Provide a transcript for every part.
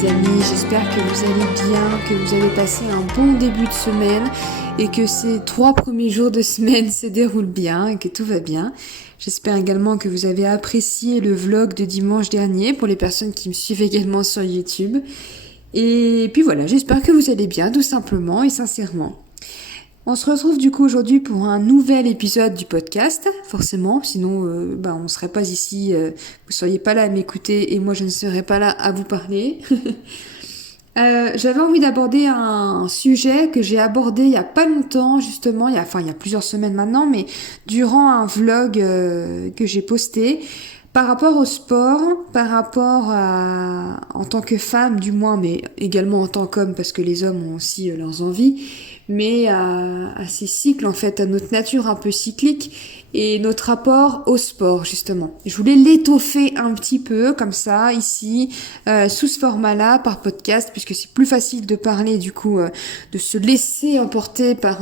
les amis, j'espère que vous allez bien, que vous avez passé un bon début de semaine et que ces 3 premiers jours de semaine se déroulent bien et que tout va bien. J'espère également que vous avez apprécié le vlog de dimanche dernier pour les personnes qui me suivent également sur YouTube. Et puis voilà, j'espère que vous allez bien tout simplement et sincèrement. On se retrouve du coup aujourd'hui pour un nouvel épisode du podcast, forcément, sinon on ne serait pas ici, vous ne seriez pas là à m'écouter et moi je ne serais pas là à vous parler. J'avais envie d'aborder un sujet que j'ai abordé il y a pas longtemps, justement, il y a plusieurs semaines maintenant, mais durant un vlog que j'ai posté, par rapport au sport, par rapport à, en tant que femme du moins, mais également en tant qu'homme, parce que les hommes ont aussi leurs envies, mais à ces cycles, en fait, à notre nature un peu cyclique et notre rapport au sport, justement. Je voulais l'étoffer un petit peu, comme ça, ici, sous ce format-là, par podcast, puisque c'est plus facile de parler, du coup, de se laisser emporter par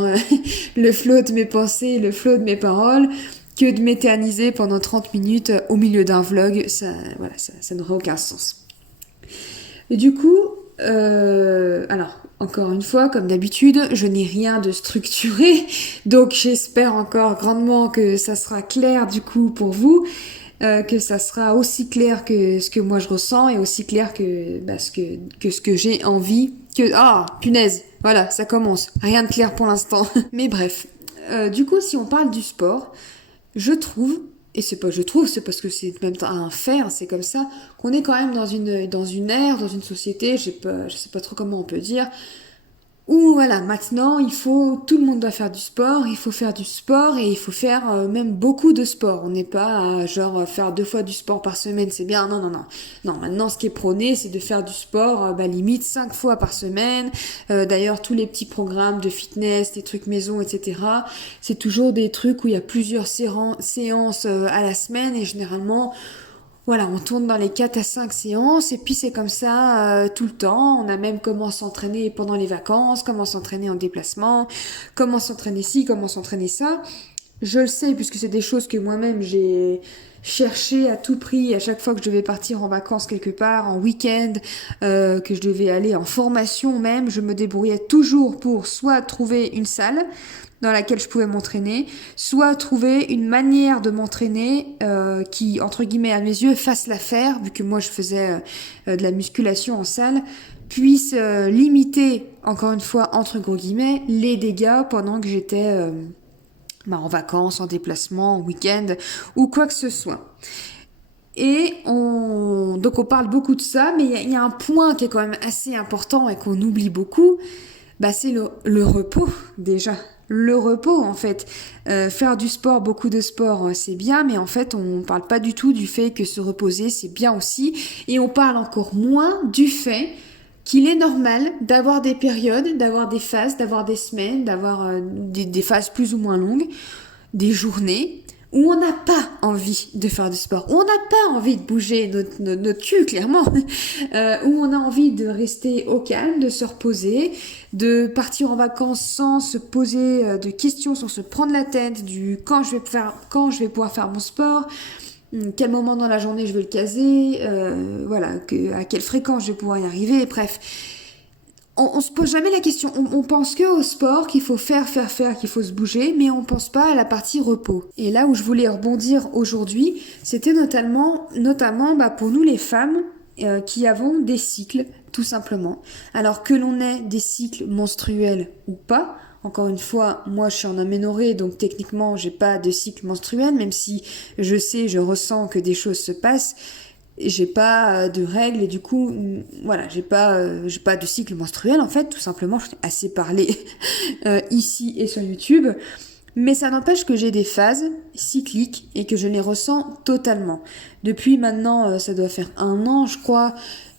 le flot de mes pensées, le flot de mes paroles, que de m'éterniser pendant 30 minutes au milieu d'un vlog. Ça n'aurait aucun sens. Et du coup, alors, encore une fois, comme d'habitude, je n'ai rien de structuré, donc j'espère encore grandement que ça sera clair du coup pour vous, que ça sera aussi clair que ce que moi je ressens et aussi clair que ce que j'ai envie. Punaise, voilà, ça commence. Rien de clair pour l'instant. Mais bref, du coup, si on parle du sport, je trouve, et c'est pas je trouve, c'est parce que c'est même un fait, hein, c'est comme ça, qu'on est quand même dans une ère, dans une société, je sais pas trop comment on peut dire, où voilà, maintenant tout le monde doit faire du sport, il faut faire du sport et il faut faire même beaucoup de sport. On n'est pas à faire 2 fois du sport par semaine, c'est bien, non. Non, maintenant ce qui est prôné, c'est de faire du sport limite 5 fois par semaine. D'ailleurs, tous les petits programmes de fitness, des trucs maison, etc., c'est toujours des trucs où il y a plusieurs séances à la semaine et généralement, voilà, on tourne dans les 4 à 5 séances et puis c'est comme ça tout le temps. On a même comment s'entraîner pendant les vacances, comment s'entraîner en déplacement, comment s'entraîner ci, comment s'entraîner ça. Je le sais puisque c'est des choses que moi-même j'ai cherché à tout prix à chaque fois que je devais partir en vacances quelque part, en week-end, que je devais aller en formation même. Je me débrouillais toujours pour soit trouver une salle dans laquelle je pouvais m'entraîner, soit trouver une manière de m'entraîner qui, entre guillemets, à mes yeux, fasse l'affaire, vu que moi je faisais de la musculation en salle, puisse limiter, encore une fois, entre gros guillemets, les dégâts pendant que j'étais en vacances, en déplacement, en week-end, ou quoi que ce soit. Donc on parle beaucoup de ça, mais il y a un point qui est quand même assez important et qu'on oublie beaucoup, c'est le repos déjà. Le repos en fait. Faire du sport, beaucoup de sport, c'est bien, mais en fait on parle pas du tout du fait que se reposer c'est bien aussi, et on parle encore moins du fait qu'il est normal d'avoir des périodes, d'avoir des phases, d'avoir des semaines, d'avoir des phases plus ou moins longues, des journées où on n'a pas envie de faire du sport, où on n'a pas envie de bouger notre cul, clairement, où on a envie de rester au calme, de se reposer, de partir en vacances sans se poser de questions, sans se prendre la tête du quand je vais pouvoir faire mon sport, quel moment dans la journée je veux le caser, à quelle fréquence je vais pouvoir y arriver, bref. On se pose jamais la question. On pense que au sport, qu'il faut faire, qu'il faut se bouger, mais on pense pas à la partie repos. Et là où je voulais rebondir aujourd'hui, c'était notamment pour nous les femmes qui avons des cycles, tout simplement. Alors que l'on ait des cycles menstruels ou pas, encore une fois, moi je suis en aménorrhée, donc techniquement j'ai pas de cycle menstruel, même si je ressens que des choses se passent. J'ai pas de règles et du coup voilà, j'ai pas de cycle menstruel en fait, tout simplement. Je t'ai assez parlé ici et sur YouTube, mais ça n'empêche que j'ai des phases cycliques et que je les ressens totalement. Depuis maintenant ça doit faire 1 an je crois,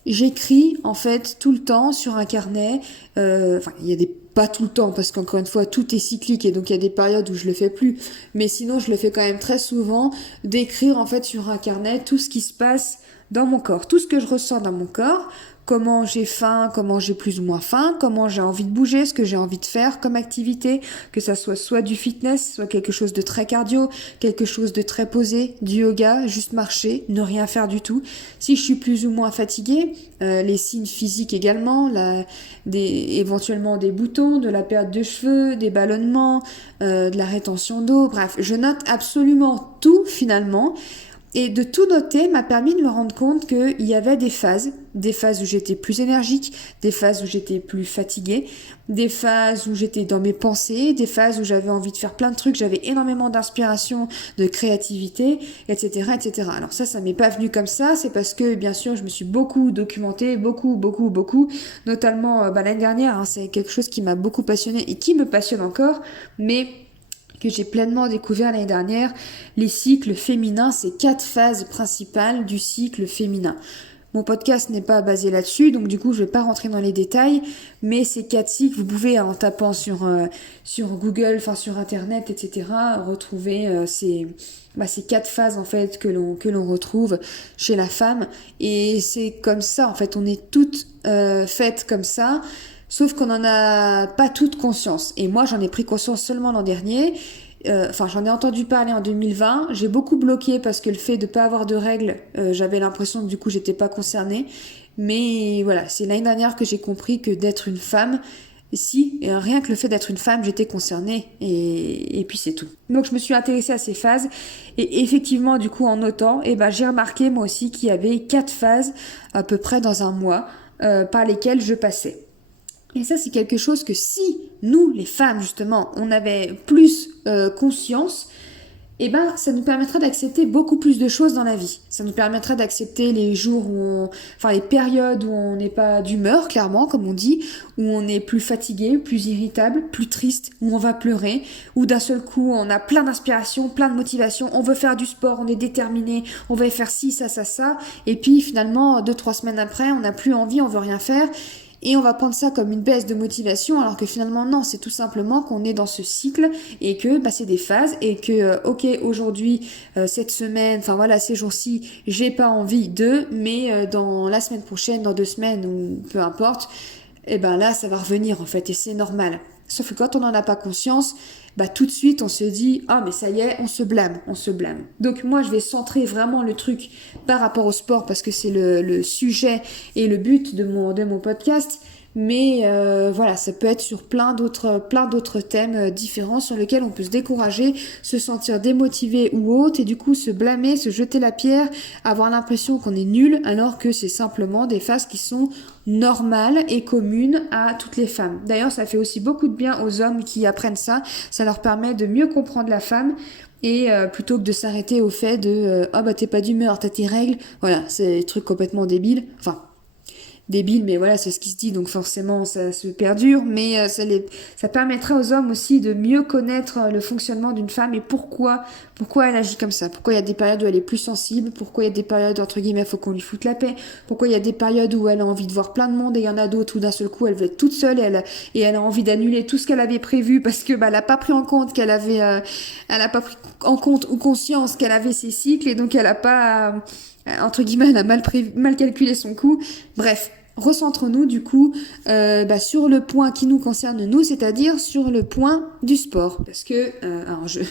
j'écris en fait tout le temps sur un carnet, il y a des pas tout le temps parce qu'encore une fois tout est cyclique et donc il y a des périodes où je le fais plus, mais sinon je le fais quand même très souvent, d'écrire en fait sur un carnet tout ce qui se passe dans mon corps, tout ce que je ressens dans mon corps, comment j'ai faim, comment j'ai plus ou moins faim, comment j'ai envie de bouger, ce que j'ai envie de faire comme activité, que ça soit du fitness, soit quelque chose de très cardio, quelque chose de très posé, du yoga, juste marcher, ne rien faire du tout. Si je suis plus ou moins fatiguée, les signes physiques également, éventuellement des boutons, de la perte de cheveux, des ballonnements, de la rétention d'eau, bref, je note absolument tout finalement. Et de tout noter m'a permis de me rendre compte qu'il y avait des phases où j'étais plus énergique, des phases où j'étais plus fatiguée, des phases où j'étais dans mes pensées, des phases où j'avais envie de faire plein de trucs, j'avais énormément d'inspiration, de créativité, etc., etc. Alors ça m'est pas venu comme ça, c'est parce que bien sûr je me suis beaucoup documentée, beaucoup, notamment l'année dernière, c'est quelque chose qui m'a beaucoup passionnée et qui me passionne encore, mais que j'ai pleinement découvert l'année dernière, les cycles féminins, ces 4 phases principales du cycle féminin. Mon podcast n'est pas basé là-dessus, donc du coup je vais pas rentrer dans les détails, mais ces 4 cycles, vous pouvez en tapant sur Google, enfin sur internet, etc., retrouver ces 4 phases en fait que l'on retrouve chez la femme, et c'est comme ça en fait, on est toutes faites comme ça. Sauf qu'on n'en a pas toute conscience. Et moi, j'en ai pris conscience seulement l'an dernier. J'en ai entendu parler en 2020. J'ai beaucoup bloqué parce que le fait de pas avoir de règles, j'avais l'impression que du coup, j'étais pas concernée. Mais voilà, c'est l'année dernière que j'ai compris que d'être une femme, rien que le fait d'être une femme, j'étais concernée. Et puis c'est tout. Donc je me suis intéressée à ces phases. Et effectivement, du coup, en notant, j'ai remarqué moi aussi qu'il y avait 4 phases à peu près dans un mois par lesquelles je passais. Et ça, c'est quelque chose que si nous, les femmes, justement, on avait plus conscience, ça nous permettrait d'accepter beaucoup plus de choses dans la vie. Ça nous permettrait d'accepter les jours les périodes où on n'est pas d'humeur, clairement, comme on dit, où on est plus fatigué, plus irritable, plus triste, où on va pleurer, où d'un seul coup, on a plein d'inspiration, plein de motivation, on veut faire du sport, on est déterminé, on va faire ci, ça, et puis finalement, 2-3 semaines après, on n'a plus envie, on veut rien faire. Et on va prendre ça comme une baisse de motivation, alors que finalement non, c'est tout simplement qu'on est dans ce cycle et que c'est des phases et que aujourd'hui, cette semaine, ces jours-ci, j'ai pas envie mais dans la semaine prochaine, dans 2 semaines ou peu importe, là ça va revenir en fait et c'est normal. Sauf que quand on n'en a pas conscience, tout de suite on se dit « Ah mais ça y est, on se blâme. » Donc moi je vais centrer vraiment le truc par rapport au sport parce que c'est le sujet et le but de mon podcast. Mais ça peut être sur plein d'autres thèmes différents sur lesquels on peut se décourager, se sentir démotivé ou autre et du coup se blâmer, se jeter la pierre, avoir l'impression qu'on est nul alors que c'est simplement des phases qui sont normales et communes à toutes les femmes. D'ailleurs, ça fait aussi beaucoup de bien aux hommes qui apprennent ça. Ça leur permet de mieux comprendre la femme et plutôt que de s'arrêter au fait de t'es pas d'humeur, t'as tes règles. Voilà, c'est des trucs complètement débiles. Débile, mais voilà, c'est ce qui se dit, donc forcément ça se perdure, mais ça permettra aux hommes aussi de mieux connaître le fonctionnement d'une femme et pourquoi elle agit comme ça, pourquoi il y a des périodes où elle est plus sensible, pourquoi il y a des périodes entre guillemets faut qu'on lui foute la paix, pourquoi il y a des périodes où elle a envie de voir plein de monde et il y en a d'autres où d'un seul coup elle veut être toute seule et elle a envie d'annuler tout ce qu'elle avait prévu parce que elle a pas pris en compte elle a pas pris en compte ou conscience qu'elle avait ses cycles et donc elle a pas entre guillemets elle a mal calculé son coup. Bref, recentrons-nous du coup sur le point qui nous concerne nous, c'est-à-dire sur le point du sport. Parce que, alors je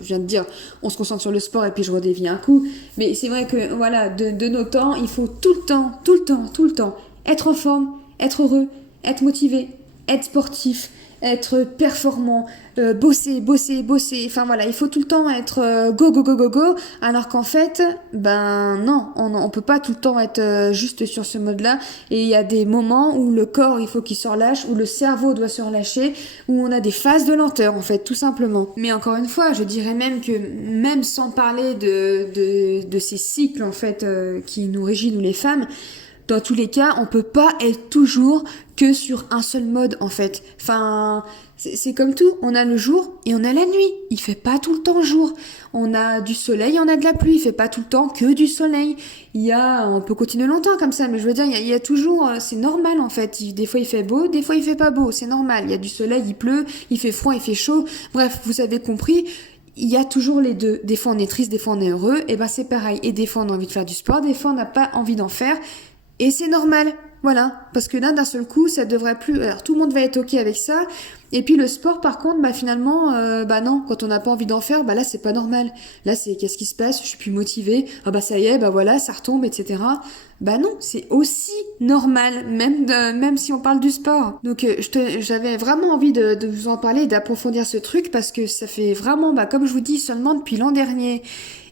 viens de dire, on se concentre sur le sport et puis je redévie un coup, mais c'est vrai que voilà, de nos temps, il faut tout le temps être en forme, être heureux, être motivé, être sportif, être performant, bosser. Enfin voilà, il faut tout le temps être go, alors qu'en fait, non, on peut pas tout le temps être juste sur ce mode-là. Et il y a des moments où le corps, il faut qu'il se relâche, où le cerveau doit se relâcher, où on a des phases de lenteur, en fait, tout simplement. Mais encore une fois, je dirais même que, même sans parler de ces cycles, en fait, qui nous régissent, nous les femmes, dans tous les cas, on peut pas être toujours que sur un seul mode, en fait. C'est comme tout. On a le jour et on a la nuit. Il fait pas tout le temps jour. On a du soleil, on a de la pluie. Il fait pas tout le temps que du soleil. On peut continuer longtemps comme ça, mais je veux dire, il y a toujours, c'est normal, en fait. Des fois, il fait beau, des fois, il fait pas beau. C'est normal. Il y a du soleil, il pleut, il fait froid, il fait chaud. Bref, vous avez compris. Il y a toujours les deux. Des fois, on est triste, des fois, on est heureux. Et c'est pareil. Et des fois, on a envie de faire du sport, des fois, on n'a pas envie d'en faire. Et c'est normal. Voilà, parce que là, d'un seul coup, ça devrait plus... Alors, tout le monde va être OK avec ça. Et puis, le sport, par contre, bah finalement, bah non, quand on n'a pas envie d'en faire, bah là, c'est pas normal. Là, c'est qu'est-ce qui se passe? Je suis plus motivée. Ah bah ça y est, bah voilà, ça retombe, etc. Bah non, c'est aussi normal, même si on parle du sport. Donc, j'avais vraiment envie de vous en parler, d'approfondir ce truc, parce que ça fait vraiment, bah comme je vous dis, seulement depuis l'an dernier.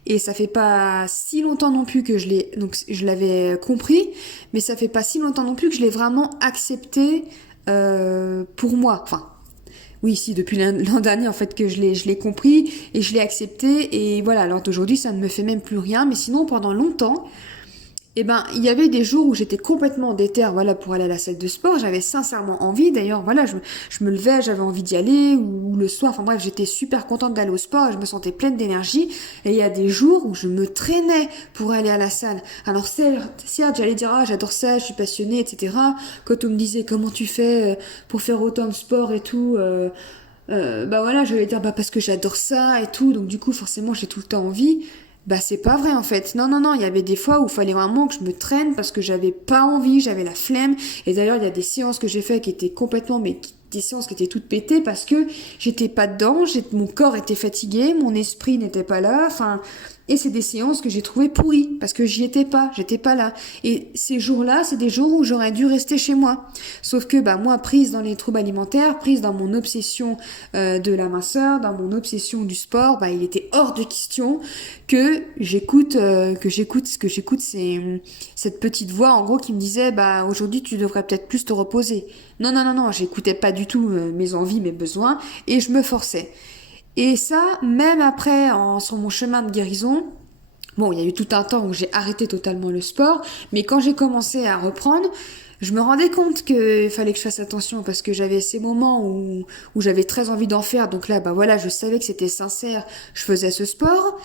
Et ça fait pas si longtemps non plus que donc je l'avais compris, mais ça fait pas si longtemps non plus que je l'ai vraiment accepté pour moi. Enfin, oui, si, depuis l'an dernier, en fait, que je l'ai compris et je l'ai accepté. Et voilà, alors d'aujourd'hui, ça ne me fait même plus rien. Mais sinon, pendant longtemps, eh ben, il y avait des jours où j'étais complètement déter, voilà, pour aller à la salle de sport. J'avais sincèrement envie. D'ailleurs, voilà, je me levais, j'avais envie d'y aller, ou le soir. Enfin bref, j'étais super contente d'aller au sport et je me sentais pleine d'énergie. Et il y a des jours où je me traînais pour aller à la salle. Alors, certes, j'allais dire, ah, j'adore ça, je suis passionnée, etc. Quand on me disait, comment tu fais pour faire autant de sport et tout, bah voilà, je vais dire bah parce que j'adore ça et tout, donc du coup forcément j'ai tout le temps envie. Bah c'est pas vrai en fait. Non non non, il y avait des fois où il fallait vraiment que je me traîne parce que j'avais pas envie, j'avais la flemme. Et d'ailleurs il y a des séances que j'ai fait qui étaient complètement des séances qui étaient toutes pétées parce que j'étais pas dedans, mon corps était fatigué, mon esprit n'était pas là, enfin et c'est des séances que j'ai trouvées pourries parce que j'étais pas là. Et ces jours-là, c'est des jours où j'aurais dû rester chez moi. Sauf que bah moi, prise dans les troubles alimentaires, prise dans mon obsession de la minceur, dans mon obsession du sport, bah il était hors de question que j'écoute, c'est cette petite voix en gros qui me disait bah aujourd'hui tu devrais peut-être plus te reposer. Non non non non, j'écoutais pas du tout mes envies, mes besoins et je me forçais. Et ça, même après, sur mon chemin de guérison, bon, il y a eu tout un temps où j'ai arrêté totalement le sport, mais quand j'ai commencé à reprendre, je me rendais compte qu'il fallait que je fasse attention parce que j'avais ces moments où j'avais très envie d'en faire. Donc là, bah voilà, je savais que c'était sincère, je faisais ce sport.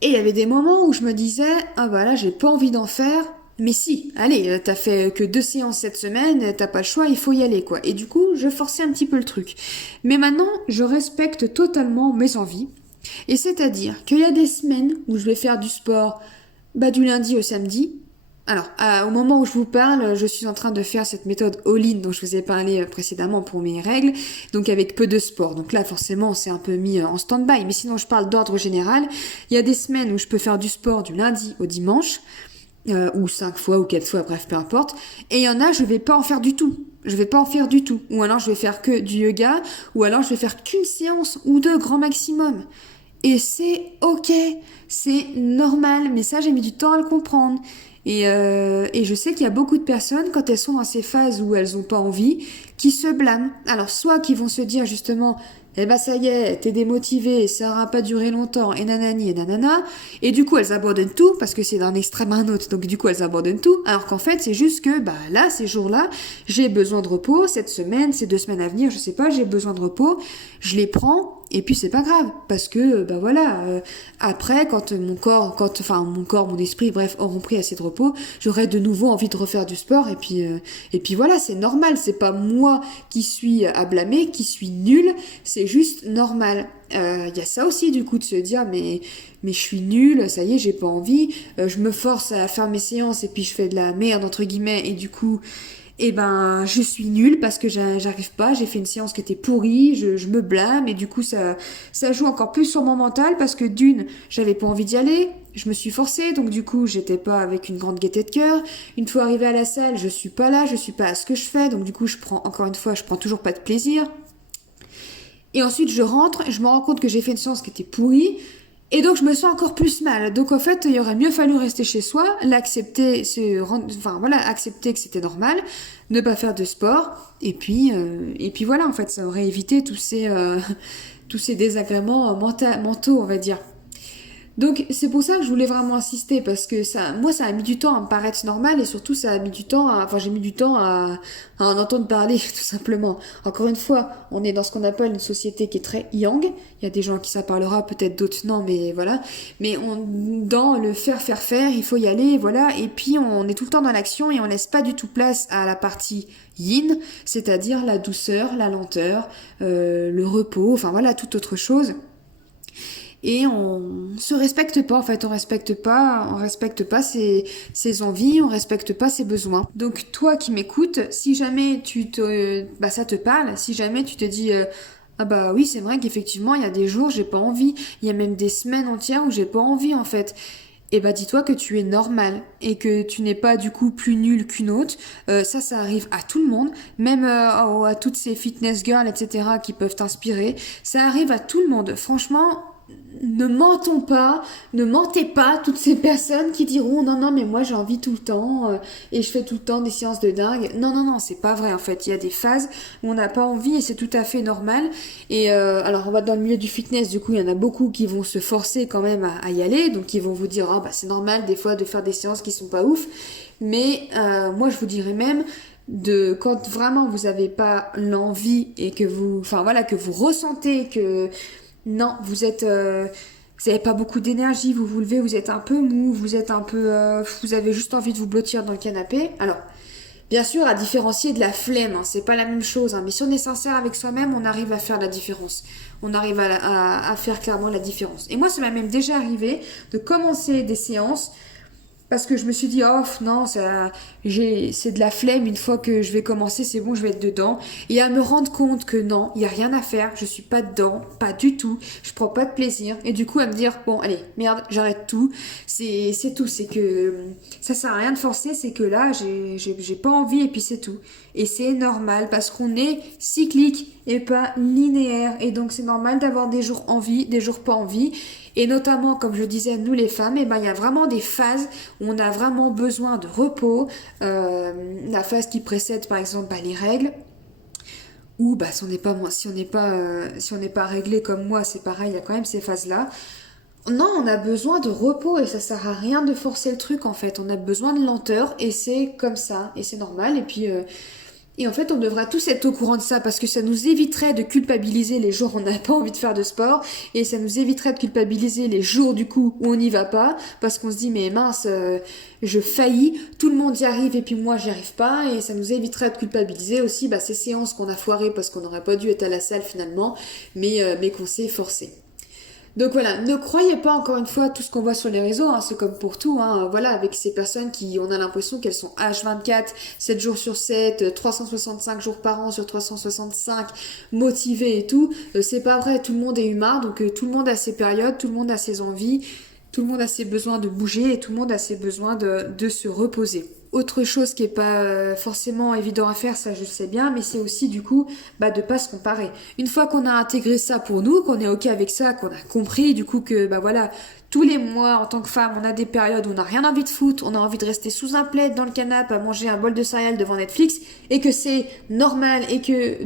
Et il y avait des moments où je me disais, ah bah là, j'ai pas envie d'en faire. Mais si, allez, t'as fait que 2 séances cette semaine, t'as pas le choix, il faut y aller, quoi. Et du coup, je forçais un petit peu le truc. Mais maintenant, je respecte totalement mes envies. Et c'est-à-dire qu'il y a des semaines où je vais faire du sport, bah, du lundi au samedi. Alors, au moment où je vous parle, je suis en train de faire cette méthode all-in dont je vous ai parlé précédemment pour mes règles, donc avec peu de sport. Donc là, forcément, c'est un peu mis en stand-by. Mais sinon, je parle d'ordre général. Il y a des semaines où je peux faire du sport du lundi au dimanche, ou 5 fois ou 4 fois, bref, peu importe. Et il y en a, je vais pas en faire du tout. Je vais pas en faire du tout. Ou alors je vais faire que du yoga, ou alors je vais faire qu'une séance ou deux grand maximum. Et c'est ok, c'est normal, mais ça j'ai mis du temps à le comprendre. Et je sais qu'il y a beaucoup de personnes, quand elles sont dans ces phases où elles ont pas envie, qui se blâment. Alors soit qui vont se dire justement, eh ben ça y est, t'es démotivée, ça aura pas duré longtemps, et nanani et nanana, et du coup elles abandonnent tout, parce que c'est d'un extrême à un autre, donc du coup elles abandonnent tout, alors qu'en fait c'est juste que, bah là, ces jours-là, j'ai besoin de repos, cette semaine, ces 2 semaines à venir, je sais pas, j'ai besoin de repos, je les prends, et puis c'est pas grave, parce que, bah voilà, après, quand mon esprit, bref, auront pris assez de repos, j'aurai de nouveau envie de refaire du sport, et puis voilà, c'est normal, c'est pas moi qui suis à blâmer, qui suis nulle, c'est juste normal. Il y a ça aussi du coup de se dire mais je suis nulle, ça y est j'ai pas envie, je me force à faire mes séances et puis je fais de la merde entre guillemets et du coup eh ben je suis nulle parce que j'arrive pas, j'ai fait une séance qui était pourrie, je me blâme et du coup ça joue encore plus sur mon mental parce que d'une j'avais pas envie d'y aller, je me suis forcée donc du coup j'étais pas avec une grande gaieté de cœur, une fois arrivée à la salle je suis pas là, je suis pas à ce que je fais donc du coup je prends toujours pas de plaisir. Et ensuite, je rentre et je me rends compte que j'ai fait une séance qui était pourrie. Et donc, je me sens encore plus mal. Donc, en fait, il aurait mieux fallu rester chez soi, accepter que c'était normal, ne pas faire de sport. Et puis voilà, en fait, ça aurait évité tous ces désagréments mentaux, on va dire. Donc c'est pour ça que je voulais vraiment insister parce que ça a mis du temps à me paraître normal et surtout ça a mis du temps j'ai mis du temps à en entendre parler tout simplement. Encore une fois, on est dans ce qu'on appelle une société qui est très yang. Il y a des gens qui ça parlera, peut-être d'autres non, mais voilà. Mais dans le faire, il faut y aller, voilà. Et puis on est tout le temps dans l'action et on laisse pas du tout place à la partie yin, c'est-à-dire la douceur, la lenteur, le repos, enfin voilà, toute autre chose. et on se respecte pas en fait, on respecte pas ses envies, on respecte pas ses besoins. Donc toi qui m'écoutes, si jamais ça te parle, si jamais tu te dis ah bah oui, c'est vrai qu'effectivement, il y a des jours, j'ai pas envie. Il y a même des semaines entières où j'ai pas envie, en fait. Et bah dis-toi que tu es normal et que tu n'es pas du coup plus nul qu'une autre. Ça arrive à tout le monde, même à toutes ces fitness girls, etc. qui peuvent t'inspirer. Ça arrive à tout le monde. Franchement, ne mentez pas, toutes ces personnes qui diront non, non, mais moi j'ai envie tout le temps et je fais tout le temps des séances de dingue. Non, non, non, c'est pas vrai en fait. Il y a des phases où on n'a pas envie et c'est tout à fait normal. Et alors, on va dans le milieu du fitness, du coup, il y en a beaucoup qui vont se forcer quand même à y aller, donc ils vont vous dire, ah bah c'est normal des fois de faire des séances qui sont pas ouf. Mais moi, je vous dirais même de quand vraiment vous avez pas l'envie et que que vous ressentez que non, vous avez pas beaucoup d'énergie, vous vous levez, vous êtes un peu mou, vous avez juste envie de vous blottir dans le canapé. Alors, bien sûr, à différencier de la flemme, hein, c'est pas la même chose, hein, mais si on est sincère avec soi-même, on arrive à faire la différence. On arrive à faire clairement la différence. Et moi, ça m'a même déjà arrivé de commencer des séances parce que je me suis dit, oh non, c'est de la flemme, une fois que je vais commencer, c'est bon, je vais être dedans. Et à me rendre compte que non, il n'y a rien à faire, je suis pas dedans, pas du tout, je prends pas de plaisir. Et du coup, à me dire, bon, allez, merde, j'arrête tout. C'est tout, c'est que ça sert à rien de forcer, c'est que là, j'ai pas envie et puis c'est tout. Et c'est normal parce qu'on est cyclique et pas linéaire. Et donc, c'est normal d'avoir des jours envie, des jours pas envie. Et notamment, comme je disais, nous les femmes, il y a vraiment des phases où on a vraiment besoin de repos. La phase qui précède, par exemple, les règles. Ou si on n'est pas réglé comme moi, c'est pareil, il y a quand même ces phases-là. Non, on a besoin de repos et ça sert à rien de forcer le truc en fait. On a besoin de lenteur et c'est comme ça et c'est normal. Et en fait, on devrait tous être au courant de ça parce que ça nous éviterait de culpabiliser les jours où on n'a pas envie de faire de sport et ça nous éviterait de culpabiliser les jours du coup où on n'y va pas parce qu'on se dit mais mince, je faillis, tout le monde y arrive et puis moi j'y arrive pas et ça nous éviterait de culpabiliser aussi ces séances qu'on a foirées parce qu'on n'aurait pas dû être à la salle finalement mais qu'on s'est forcé. Donc voilà, ne croyez pas encore une fois tout ce qu'on voit sur les réseaux, hein, c'est comme pour tout, hein, voilà, avec ces personnes qui, on a l'impression qu'elles sont H24, 7 jours sur 7, 365 jours par an sur 365, motivées et tout, c'est pas vrai, tout le monde est humain, donc tout le monde a ses périodes, tout le monde a ses envies, tout le monde a ses besoins de bouger et tout le monde a ses besoins de se reposer. Autre chose qui est pas forcément évident à faire, ça je le sais bien, mais c'est aussi du coup de pas se comparer. Une fois qu'on a intégré ça pour nous, qu'on est ok avec ça, qu'on a compris du coup que voilà, tous les mois en tant que femme, on a des périodes où on n'a rien envie de foutre, on a envie de rester sous un plaid dans le canapé à manger un bol de céréales devant Netflix et que c'est normal et que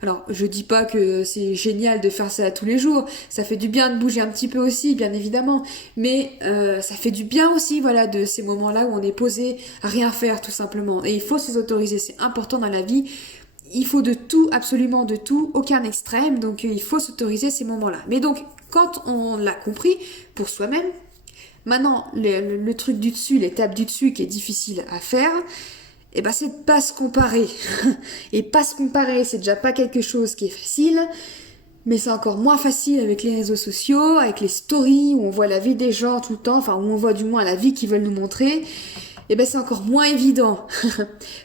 alors, je dis pas que c'est génial de faire ça tous les jours, ça fait du bien de bouger un petit peu aussi, bien évidemment, mais ça fait du bien aussi, voilà, de ces moments-là où on est posé à rien faire, tout simplement. Et il faut se les autoriser, c'est important dans la vie, il faut de tout, absolument de tout, aucun extrême, donc il faut s'autoriser ces moments-là. Mais donc, quand on l'a compris pour soi-même, maintenant, le truc du dessus, l'étape du dessus qui est difficile à faire, c'est de pas se comparer. Et pas se comparer, c'est déjà pas quelque chose qui est facile, mais c'est encore moins facile avec les réseaux sociaux, avec les stories où on voit la vie des gens tout le temps, enfin où on voit du moins la vie qu'ils veulent nous montrer. C'est encore moins évident.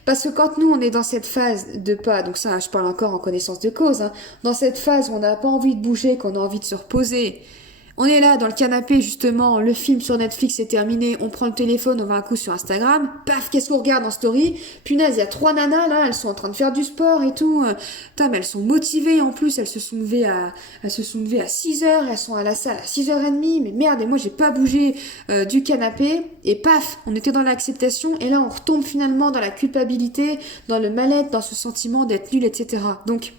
Parce que quand nous on est dans cette phase de pas, donc ça je parle encore en connaissance de cause, hein, dans cette phase où on n'a pas envie de bouger, qu'on a envie de se reposer, on est là dans le canapé justement, le film sur Netflix est terminé, on prend le téléphone, on va un coup sur Instagram, paf, qu'est-ce qu'on regarde en story? Punaise, il y a 3 nanas là, elles sont en train de faire du sport et tout. Putain, mais elles sont motivées en plus, elles se sont levées à 6 heures, elles sont à la salle à 6h30, mais merde, et moi j'ai pas bougé du canapé, et paf, on était dans l'acceptation, et là on retombe finalement dans la culpabilité, dans le mal-être, dans ce sentiment d'être nul, etc. Donc,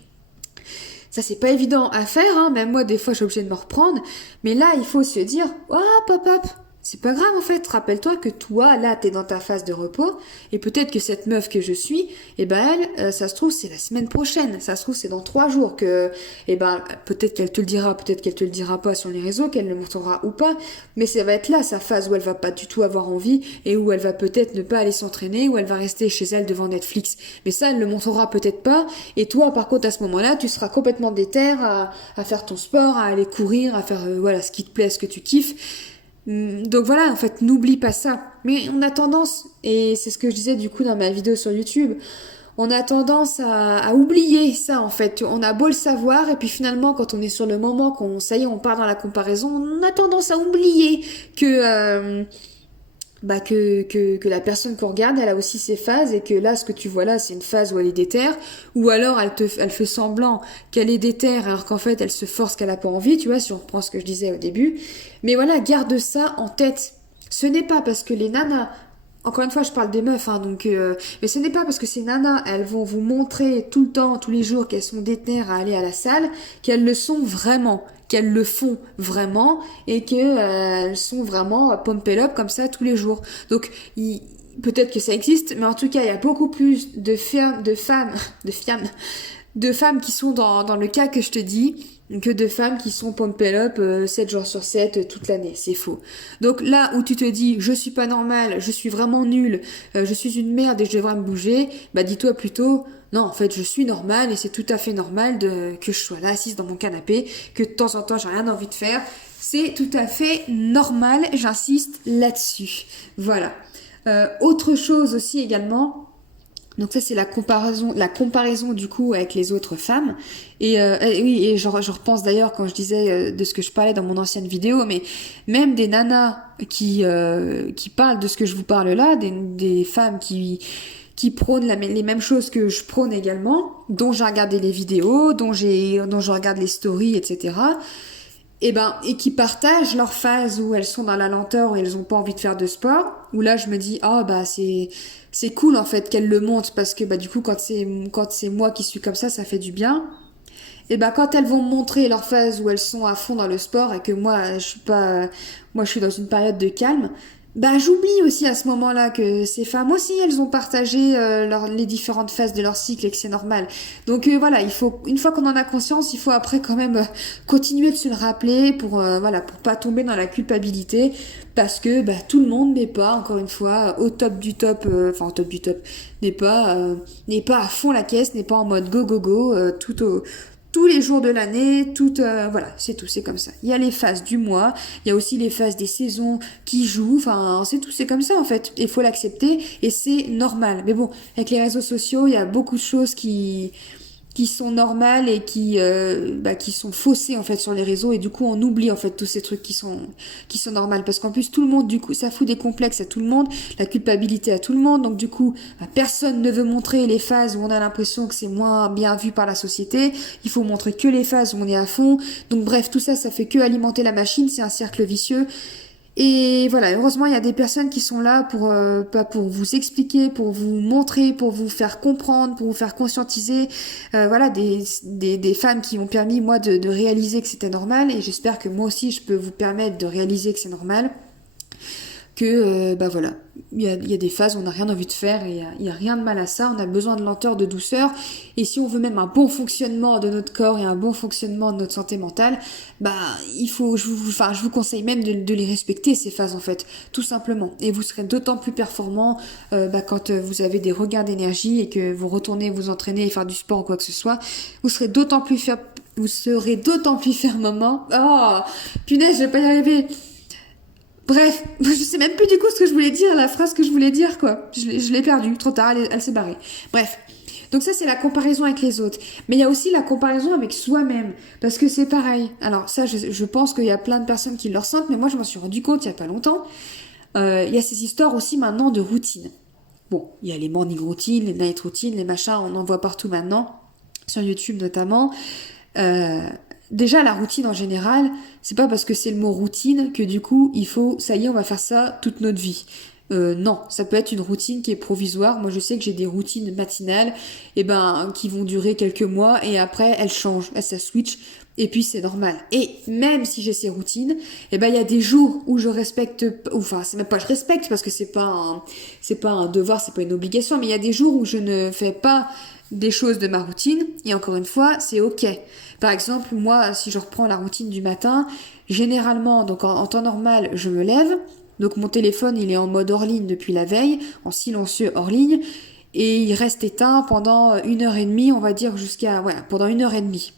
ça, c'est pas évident à faire, hein. Même moi, des fois, je suis obligée de me reprendre. Mais là, il faut se dire, hop, hop, hop. C'est pas grave en fait, rappelle-toi que toi, là, t'es dans ta phase de repos, et peut-être que cette meuf que je suis, eh ben elle, ça se trouve, c'est la semaine prochaine, ça se trouve, c'est dans 3 jours que, eh ben, peut-être qu'elle te le dira, peut-être qu'elle te le dira pas sur les réseaux, qu'elle le montrera ou pas, mais ça va être là, sa phase où elle va pas du tout avoir envie, et où elle va peut-être ne pas aller s'entraîner, où elle va rester chez elle devant Netflix. Mais ça, elle le montrera peut-être pas, et toi, par contre, à ce moment-là, tu seras complètement déter à faire ton sport, à aller courir, à faire, voilà, ce qui te plaît, ce que tu kiffes. Donc voilà, en fait, n'oublie pas ça. Mais on a tendance, et c'est ce que je disais du coup dans ma vidéo sur YouTube, on a tendance à oublier ça en fait. On a beau le savoir, et puis finalement, quand on est sur le moment, ça y est, on part dans la comparaison, on a tendance à oublier que la personne qu'on regarde, elle a aussi ses phases et que là, ce que tu vois là, c'est une phase où elle est déterre, ou alors elle fait semblant qu'elle est déterre alors qu'en fait, elle se force qu'elle a pas envie, tu vois, si on reprend ce que je disais au début. Mais voilà, garde ça en tête. Ce n'est pas parce que les nanas, encore une fois, je parle des meufs, hein, mais ce n'est pas parce que ces nanas, elles vont vous montrer tout le temps, tous les jours qu'elles sont déterres à aller à la salle, qu'elles le sont vraiment, qu'elles le font vraiment, et qu'elles sont vraiment pumped up comme ça tous les jours. Donc, peut-être que ça existe, mais en tout cas, il y a beaucoup plus de femmes qui sont dans le cas que je te dis, que de femmes qui sont pumped up 7 jours sur 7 toute l'année. C'est faux. Donc là où tu te dis je suis pas normale, je suis vraiment nulle, je suis une merde et je devrais me bouger, bah dis-toi plutôt non, en fait, je suis normale et c'est tout à fait normal que je sois là assise dans mon canapé, que de temps en temps j'ai rien envie de faire. C'est tout à fait normal, j'insiste là-dessus. Voilà. Autre chose aussi également, donc ça c'est la comparaison du coup avec les autres femmes. Et oui, et je repense d'ailleurs quand je disais de ce que je parlais dans mon ancienne vidéo, mais même des nanas qui parlent de ce que je vous parle là, des femmes qui prônent les mêmes choses que je prône également, dont j'ai regardé les vidéos, dont je regarde les stories, etc. Et qui partagent leur phase où elles sont dans la lenteur, où elles ont pas envie de faire de sport, où là je me dis c'est cool en fait qu'elles le montrent parce que du coup quand c'est moi qui suis comme ça fait du bien. Et quand elles vont me montrer leur phase où elles sont à fond dans le sport et que moi je suis dans une période de calme, j'oublie aussi à ce moment-là que ces femmes aussi elles ont partagé les différentes phases de leur cycle et que c'est normal. Donc voilà, il faut une fois qu'on en a conscience, il faut après quand même continuer de se le rappeler pour pas tomber dans la culpabilité parce que tout le monde n'est pas encore une fois au top du top, au top du top, n'est pas à fond la caisse, n'est pas en mode go go go tous les jours de l'année, voilà, c'est tout, c'est comme ça. Il y a les phases du mois, il y a aussi les phases des saisons qui jouent, enfin, c'est tout, c'est comme ça en fait. Il faut l'accepter et c'est normal. Mais bon, avec les réseaux sociaux, il y a beaucoup de choses qui sont normales et qui sont faussées en fait sur les réseaux et du coup on oublie en fait tous ces trucs qui sont normales parce qu'en plus tout le monde du coup ça fout des complexes à tout le monde, la culpabilité à tout le monde, donc du coup personne ne veut montrer les phases où on a l'impression que c'est moins bien vu par la société, il faut montrer que les phases où on est à fond, donc bref tout ça fait que alimenter la machine, c'est un cercle vicieux. Et voilà, heureusement, il y a des personnes qui sont là pour vous expliquer, pour vous montrer, pour vous faire comprendre, pour vous faire conscientiser. Voilà, des femmes qui m'ont permis, moi, de réaliser que c'était normal. Et j'espère que moi aussi, je peux vous permettre de réaliser que c'est normal. Que voilà, il y a des phases où on n'a rien envie de faire et il y a rien de mal à ça, on a besoin de lenteur, de douceur et si on veut même un bon fonctionnement de notre corps et un bon fonctionnement de notre santé mentale, je vous conseille même de les respecter ces phases en fait, tout simplement, et vous serez d'autant plus performant quand vous avez des regains d'énergie et que vous retournez vous entraîner et faire du sport ou quoi que ce soit, vous serez d'autant plus fermement, oh punaise, je vais pas y arriver. Bref, je sais même plus du coup ce que je voulais dire, la phrase que je voulais dire, quoi. Je l'ai perdue, trop tard, elle s'est barrée. Bref. Donc ça, c'est la comparaison avec les autres. Mais il y a aussi la comparaison avec soi-même. Parce que c'est pareil. Alors ça, je pense qu'il y a plein de personnes qui le ressentent, mais moi, je m'en suis rendu compte il y a pas longtemps. Il y a ces histoires aussi maintenant de routine. Bon, il y a les morning routines, les night routines, les machins, on en voit partout maintenant. Sur YouTube notamment. Déjà, la routine en général, c'est pas parce que c'est le mot routine que du coup, ça y est, on va faire ça toute notre vie. Non, ça peut être une routine qui est provisoire. Moi, je sais que j'ai des routines matinales, qui vont durer quelques mois et après, elles changent, ça switch. Et puis c'est normal. Et même si j'ai ces routines, il y a des jours où je respecte, enfin c'est même pas je respecte parce que c'est pas un devoir, c'est pas une obligation, mais il y a des jours où je ne fais pas des choses de ma routine. Et encore une fois, c'est ok. Par exemple, moi, si je reprends la routine du matin, généralement, donc en temps normal, je me lève. Donc mon téléphone, il est en mode hors ligne depuis la veille, en silencieux hors ligne, et il reste éteint pendant 1 heure et demie, on va dire pendant 1 heure et demie.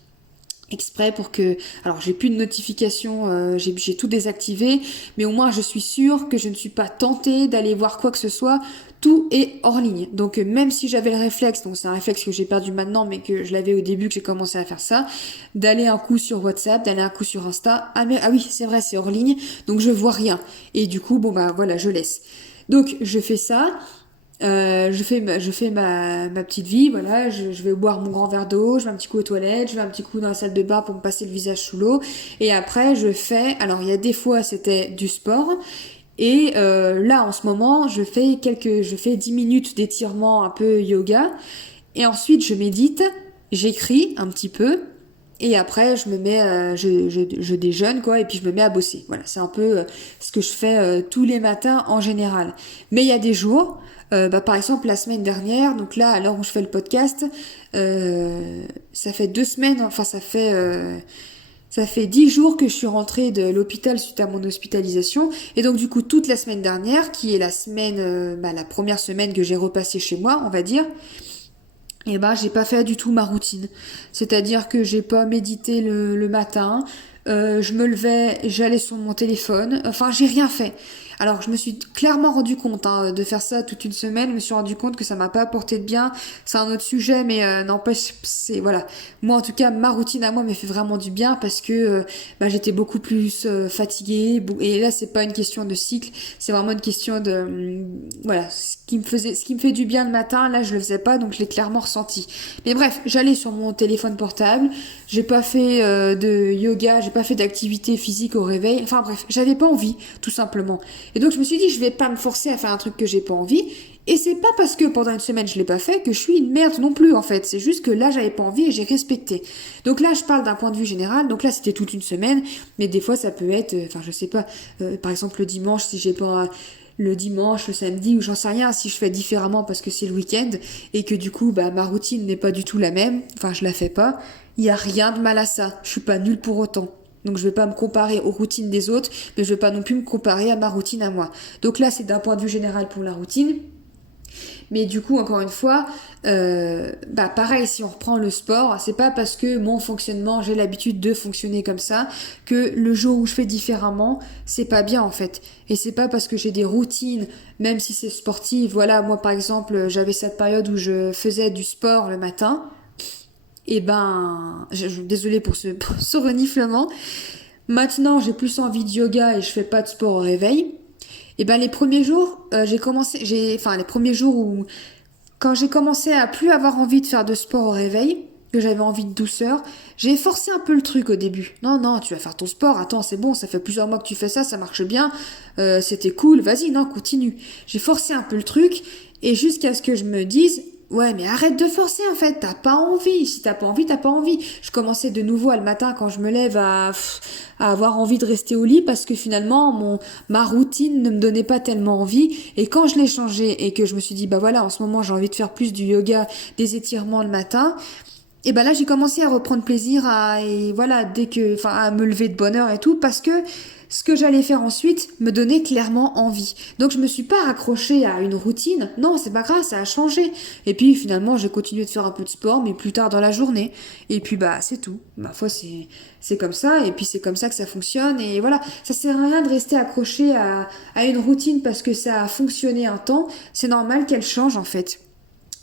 Exprès pour que, alors j'ai plus de notifications, j'ai tout désactivé, mais au moins je suis sûre que je ne suis pas tentée d'aller voir quoi que ce soit. Tout est hors ligne. Donc même si j'avais le réflexe, donc c'est un réflexe que j'ai perdu maintenant, mais que je l'avais au début que j'ai commencé à faire ça, d'aller un coup sur WhatsApp, d'aller un coup sur Insta. Ah oui, c'est vrai, c'est hors ligne, donc je vois rien. Et du coup, voilà, je laisse. Donc je fais ça. Je fais ma petite vie, voilà, je vais boire mon grand verre d'eau, je vais un petit coup aux toilettes, je vais un petit coup dans la salle de bain pour me passer le visage sous l'eau, et après alors il y a des fois c'était du sport, et là en ce moment je fais 10 minutes d'étirement un peu yoga, et ensuite je médite, j'écris un petit peu, et après je me mets, je déjeune quoi, et puis je me mets à bosser. Voilà, c'est un peu ce que je fais tous les matins en général. Mais il y a des jours, par exemple la semaine dernière, donc là à l'heure où je fais le podcast, ça fait 2 semaines, enfin ça fait 10 jours que je suis rentrée de l'hôpital suite à mon hospitalisation. Et donc du coup toute la semaine dernière, qui est la semaine, la première semaine que j'ai repassée chez moi, on va dire, j'ai pas fait du tout ma routine. C'est-à-dire que j'ai pas médité le matin, je me levais, j'allais sur mon téléphone, enfin j'ai rien fait. Alors je me suis clairement rendu compte de faire ça toute une semaine, je me suis rendu compte que ça m'a pas apporté de bien. C'est un autre sujet, mais n'empêche, c'est voilà. Moi en tout cas, ma routine à moi me fait vraiment du bien parce que j'étais beaucoup plus fatiguée. Et là c'est pas une question de cycle, c'est vraiment une question de voilà, ce qui me fait du bien le matin, là je le faisais pas, donc je l'ai clairement ressenti. Mais bref, j'allais sur mon téléphone portable, j'ai pas fait de yoga, j'ai pas fait d'activité physique au réveil, enfin bref, j'avais pas envie, tout simplement. Et donc je me suis dit, je vais pas me forcer à faire un truc que j'ai pas envie, et c'est pas parce que pendant une semaine je l'ai pas fait que je suis une merde non plus en fait, c'est juste que là j'avais pas envie et j'ai respecté. Donc là je parle d'un point de vue général, donc là c'était toute une semaine, mais des fois ça peut être, je sais pas, par exemple le dimanche si j'ai pas... le dimanche, le samedi, ou j'en sais rien, si je fais différemment parce que c'est le week-end, et que du coup, ma routine n'est pas du tout la même, enfin, je la fais pas, il y a rien de mal à ça. Je suis pas nulle pour autant. Donc je vais pas me comparer aux routines des autres, mais je vais pas non plus me comparer à ma routine à moi. Donc là, c'est d'un point de vue général pour la routine. Mais du coup, encore une fois, pareil, si on reprend le sport, c'est pas parce que mon fonctionnement, j'ai l'habitude de fonctionner comme ça, que le jour où je fais différemment, c'est pas bien en fait. Et c'est pas parce que j'ai des routines, même si c'est sportif. Voilà, moi par exemple, j'avais cette période où je faisais du sport le matin. Et désolée pour ce reniflement. Maintenant, j'ai plus envie de yoga et je fais pas de sport au réveil. Et les premiers jours, les premiers jours où, quand j'ai commencé à plus avoir envie de faire de sport au réveil, que j'avais envie de douceur, j'ai forcé un peu le truc au début. Non, non, tu vas faire ton sport, attends, c'est bon, ça fait plusieurs mois que tu fais ça, ça marche bien, c'était cool, vas-y, non, continue. J'ai forcé un peu le truc, et jusqu'à ce que je me dise, ouais, mais arrête de forcer en fait, t'as pas envie. Si t'as pas envie, t'as pas envie. Je commençais de nouveau le matin quand je me lève à avoir envie de rester au lit parce que finalement ma routine ne me donnait pas tellement envie. Et quand je l'ai changé et que je me suis dit voilà, en ce moment j'ai envie de faire plus du yoga, des étirements le matin. Et là j'ai commencé à reprendre plaisir à me lever de bonne heure et tout parce que ce que j'allais faire ensuite me donnait clairement envie. Donc je me suis pas accrochée à une routine. Non, c'est pas grave, ça a changé. Et puis finalement, j'ai continué de faire un peu de sport, mais plus tard dans la journée. Et puis c'est tout. Ma foi, c'est comme ça. Et puis c'est comme ça que ça fonctionne. Et voilà, ça sert à rien de rester accroché à une routine parce que ça a fonctionné un temps. C'est normal qu'elle change en fait.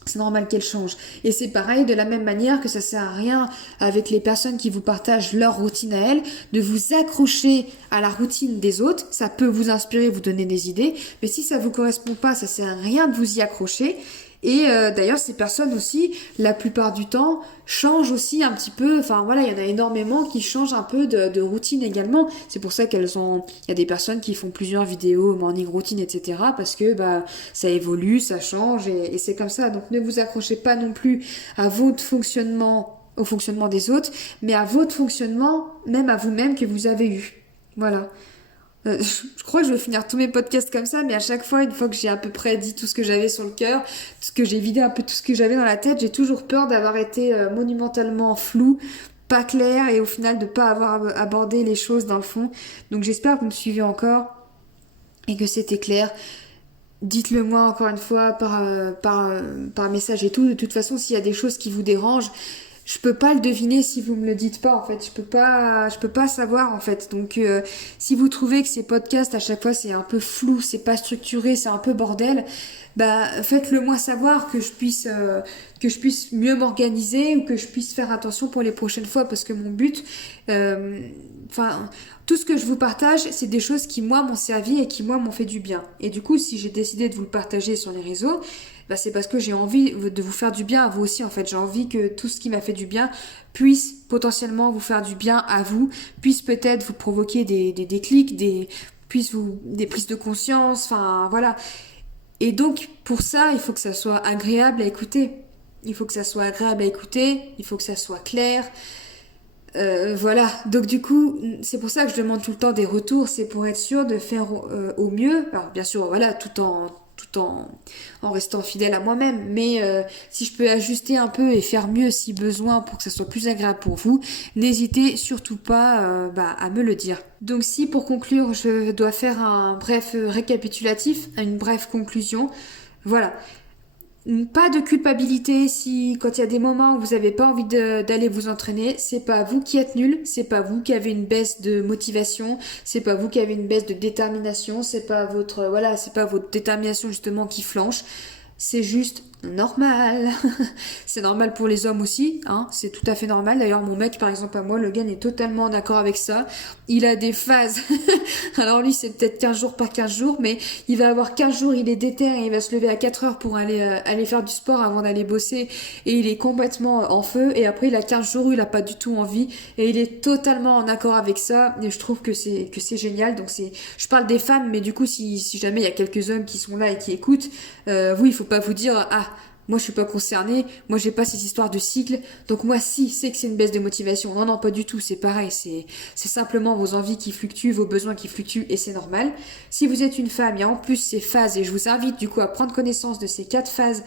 C'est normal qu'elle change. Et c'est pareil de la même manière que ça sert à rien avec les personnes qui vous partagent leur routine à elles, de vous accrocher à la routine des autres. Ça peut vous inspirer, vous donner des idées, mais si ça vous correspond pas, ça sert à rien de vous y accrocher. Et d'ailleurs, ces personnes aussi, la plupart du temps, changent aussi un petit peu. Enfin voilà, il y en a énormément qui changent un peu de routine également. C'est pour ça qu'elles ont. Il y a des personnes qui font plusieurs vidéos, morning routine, etc. Parce que bah ça évolue, ça change et c'est comme ça. Donc ne vous accrochez pas non plus à votre fonctionnement, au fonctionnement des autres, mais à votre fonctionnement, même à vous-même que vous avez eu. Voilà. Je crois que je vais finir tous mes podcasts comme ça, mais à chaque fois, une fois que j'ai à peu près dit tout ce que j'avais sur le cœur, tout ce que j'ai vidé un peu tout ce que j'avais dans la tête, j'ai toujours peur d'avoir été monumentalement flou, pas clair, et au final de pas avoir abordé les choses dans le fond. Donc j'espère que vous me suivez encore et que c'était clair. Dites-le moi encore une fois par message et tout. De toute façon, s'il y a des choses qui vous dérangent, je peux pas le deviner si vous me le dites pas en fait. Je peux pas savoir en fait. Donc si vous trouvez que ces podcasts à chaque fois c'est un peu flou, c'est pas structuré, c'est un peu bordel, bah faites-le moi savoir que je puisse mieux m'organiser ou que je puisse faire attention pour les prochaines fois parce que mon but enfin tout ce que je vous partage, c'est des choses qui moi m'ont servi et qui moi m'ont fait du bien. Et du coup, si j'ai décidé de vous le partager sur les réseaux, bah c'est parce que j'ai envie de vous faire du bien à vous aussi en fait. J'ai envie que tout ce qui m'a fait du bien puisse potentiellement vous faire du bien à vous, puisse peut-être vous provoquer des déclics, des prises de conscience, enfin voilà. Et donc pour ça, il faut que ça soit agréable à écouter. Il faut que ça soit agréable à écouter, il faut que ça soit clair. Voilà, donc du coup, c'est pour ça que je demande tout le temps des retours, c'est pour être sûr de faire au mieux. Alors bien sûr, voilà, en restant fidèle à moi-même, mais si je peux ajuster un peu et faire mieux si besoin pour que ça soit plus agréable pour vous, n'hésitez surtout pas à me le dire. Donc si pour conclure, je dois faire un bref récapitulatif, une brève conclusion, voilà. Pas de culpabilité si quand il y a des moments où vous n'avez pas envie d'aller vous entraîner, c'est pas vous qui êtes nul, c'est pas vous qui avez une baisse de motivation, c'est pas vous qui avez une baisse de détermination, c'est pas votre détermination justement qui flanche, c'est juste normal. C'est normal pour les hommes aussi, hein, c'est tout à fait normal. D'ailleurs, mon mec, par exemple, à moi, le gars est totalement en accord avec ça. Il a des phases. Alors lui, c'est peut-être 15 jours par 15 jours, mais il va avoir 15 jours, il est déter et il va se lever à 4 heures pour aller faire du sport avant d'aller bosser et il est complètement en feu. Et après, il a 15 jours où il a pas du tout envie et il est totalement en accord avec ça. Et je trouve que c'est génial. Donc je parle des femmes, mais du coup, si jamais il y a quelques hommes qui sont là et qui écoutent, vous, il faut pas vous dire, ah, moi je suis pas concernée, moi j'ai pas ces histoires de cycle, donc moi si, c'est que c'est une baisse de motivation. Non, non, pas du tout, c'est pareil, c'est simplement vos envies qui fluctuent, vos besoins qui fluctuent et c'est normal. Si vous êtes une femme, il y a en plus ces phases et je vous invite du coup à prendre connaissance de ces 4 phases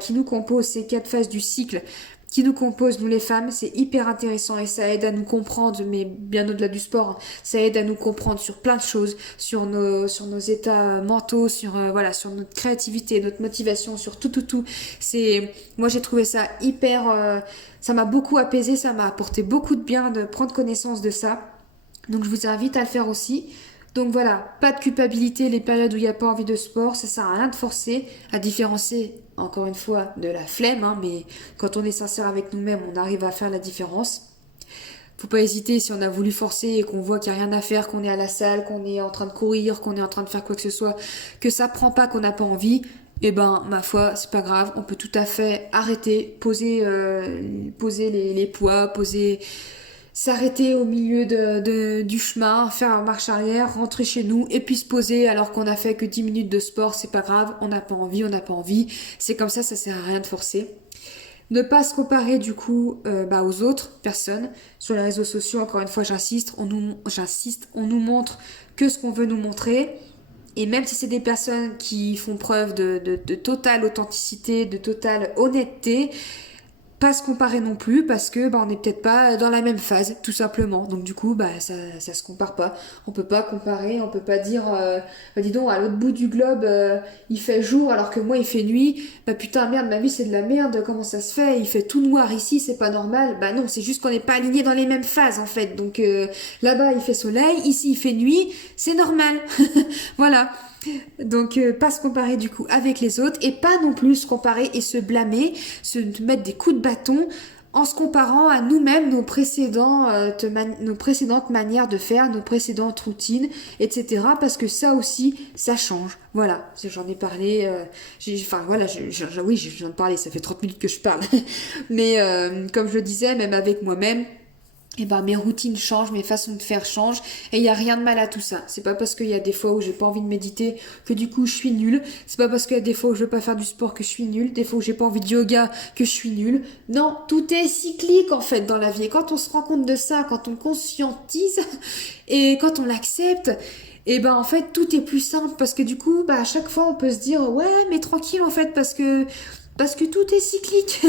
qui nous composent, ces 4 phases du cycle qui nous composent, nous les femmes, c'est hyper intéressant et ça aide à nous comprendre, mais bien au-delà du sport, ça aide à nous comprendre sur plein de choses, sur nos états mentaux, sur notre créativité, notre motivation, sur tout. Moi j'ai trouvé ça hyper, ça m'a beaucoup apaisé, ça m'a apporté beaucoup de bien de prendre connaissance de ça. Donc je vous invite à le faire aussi. Donc voilà, pas de culpabilité les périodes où il n'y a pas envie de sport, ça sert à rien de forcer, à différencier encore une fois de la flemme, hein, mais quand on est sincère avec nous-mêmes, on arrive à faire la différence. Faut pas hésiter si on a voulu forcer et qu'on voit qu'il n'y a rien à faire, qu'on est à la salle, qu'on est en train de courir, qu'on est en train de faire quoi que ce soit, que ça prend pas, qu'on n'a pas envie, eh ben ma foi, c'est pas grave, on peut tout à fait arrêter, poser les poids, s'arrêter au milieu du chemin, faire marche arrière, rentrer chez nous et puis se poser alors qu'on a fait que 10 minutes de sport, c'est pas grave, on n'a pas envie, c'est comme ça sert à rien de forcer. Ne pas se comparer du coup aux autres personnes. Sur les réseaux sociaux, encore une fois j'insiste, on nous montre que ce qu'on veut nous montrer. Et même si c'est des personnes qui font preuve de totale authenticité, de totale honnêteté, pas se comparer non plus parce que on n'est peut-être pas dans la même phase tout simplement, donc du coup ça se compare pas, on peut pas comparer, on peut pas dire dis donc à l'autre bout du globe il fait jour alors que moi il fait nuit, putain merde ma vie c'est de la merde, comment ça se fait, il fait tout noir ici, c'est pas normal. Non, c'est juste qu'on n'est pas alignés dans les mêmes phases en fait, donc là-bas il fait soleil, ici il fait nuit, c'est normal. Voilà. Donc pas se comparer du coup avec les autres et pas non plus se comparer et se blâmer, se mettre des coups de bâton en se comparant à nous-mêmes, nos précédentes manières de faire, nos précédentes routines, etc. Parce que ça aussi, ça change. Voilà, j'en ai parlé, oui, je viens de parler, ça fait 30 minutes que je parle. Mais comme je le disais, même avec moi-même, et ben mes routines changent, mes façons de faire changent, et il y a rien de mal à tout ça. C'est pas parce qu'il y a des fois où j'ai pas envie de méditer que du coup je suis nulle. C'est pas parce qu'il y a des fois où je veux pas faire du sport que je suis nulle. Des fois où j'ai pas envie de yoga que je suis nulle. Non, tout est cyclique en fait dans la vie. Et quand on se rend compte de ça, quand on conscientise et quand on l'accepte, et ben en fait tout est plus simple parce que du coup à chaque fois on peut se dire ouais mais tranquille en fait parce que tout est cyclique.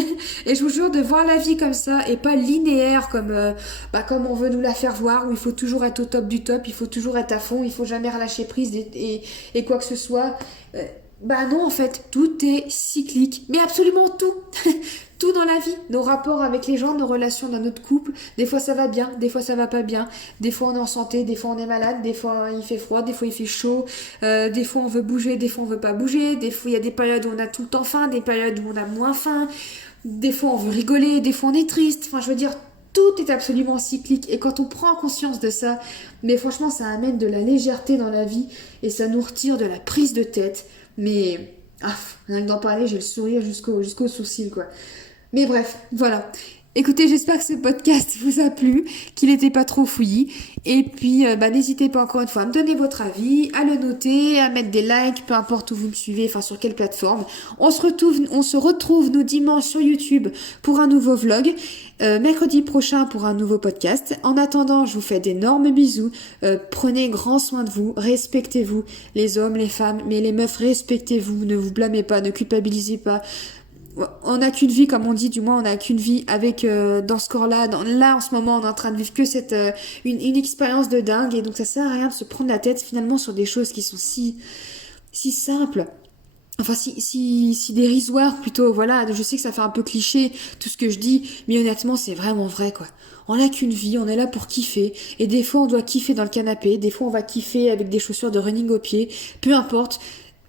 Et je vous jure de voir la vie comme ça et pas linéaire comme on veut nous la faire voir, où il faut toujours être au top du top, il faut toujours être à fond, il faut jamais relâcher prise et quoi que ce soit. Non, en fait, tout est cyclique. Mais absolument tout. Tout dans la vie. Nos rapports avec les gens, nos relations dans notre couple. Des fois ça va bien, des fois ça va pas bien. Des fois on est en santé, des fois on est malade, des fois il fait froid, des fois il fait chaud. Des fois on veut bouger, des fois on veut pas bouger. Des fois il y a des périodes où on a tout le temps faim, des périodes où on a moins faim. Des fois on veut rigoler, des fois on est triste. Enfin je veux dire, tout est absolument cyclique. Et quand on prend conscience de ça, mais franchement ça amène de la légèreté dans la vie et ça nous retire de la prise de tête. Mais rien que d'en parler, j'ai le sourire jusqu'au sourcil, quoi. Mais bref, voilà. Écoutez, j'espère que ce podcast vous a plu, qu'il n'était pas trop fouillis. Et puis, n'hésitez pas encore une fois à me donner votre avis, à le noter, à mettre des likes, peu importe où vous me suivez, enfin sur quelle plateforme. On se retrouve nous dimanche sur YouTube pour un nouveau vlog. Mercredi prochain pour un nouveau podcast. En attendant, je vous fais d'énormes bisous. Prenez grand soin de vous, respectez-vous, les hommes, les femmes, mais les meufs, respectez-vous, ne vous blâmez pas, ne culpabilisez pas. On n'a qu'une vie, comme on dit, du moins on n'a qu'une vie avec dans ce corps-là. Là, en ce moment, on est en train de vivre que cette une expérience de dingue, et donc ça sert à rien de se prendre la tête finalement sur des choses qui sont si simples. Enfin, si dérisoires plutôt, voilà. Je sais que ça fait un peu cliché tout ce que je dis, mais honnêtement, c'est vraiment vrai, quoi. On n'a qu'une vie, on est là pour kiffer, et des fois on doit kiffer dans le canapé, des fois on va kiffer avec des chaussures de running aux pieds, peu importe.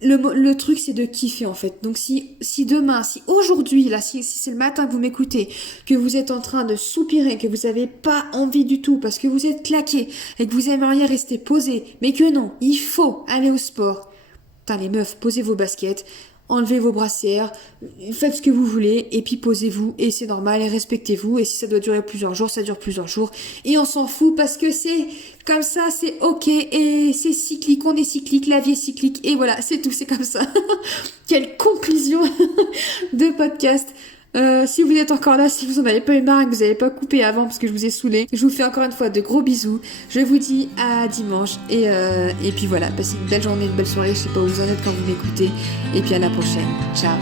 Le truc, c'est de kiffer, en fait. Donc, si demain, si aujourd'hui, là, si c'est le matin que vous m'écoutez, que vous êtes en train de soupirer, que vous avez pas envie du tout, parce que vous êtes claqué, et que vous aimeriez rester posé, mais que non, il faut aller au sport. Putain, les meufs, posez vos baskets, enlevez vos brassières, faites ce que vous voulez, et puis posez-vous, et c'est normal, et respectez-vous, et si ça doit durer plusieurs jours, ça dure plusieurs jours, et on s'en fout, parce que c'est comme ça, c'est ok, et c'est cyclique, on est cyclique, la vie est cyclique, et voilà, c'est tout, c'est comme ça. Quelle conclusion de podcast. Si vous êtes encore là, si vous en avez pas eu marre et que vous n'avez pas coupé avant parce que je vous ai saoulé, je vous fais encore une fois de gros bisous. Je vous dis à dimanche et puis voilà, passez une belle journée, une belle soirée, je sais pas où vous en êtes quand vous m'écoutez, et puis à la prochaine. Ciao.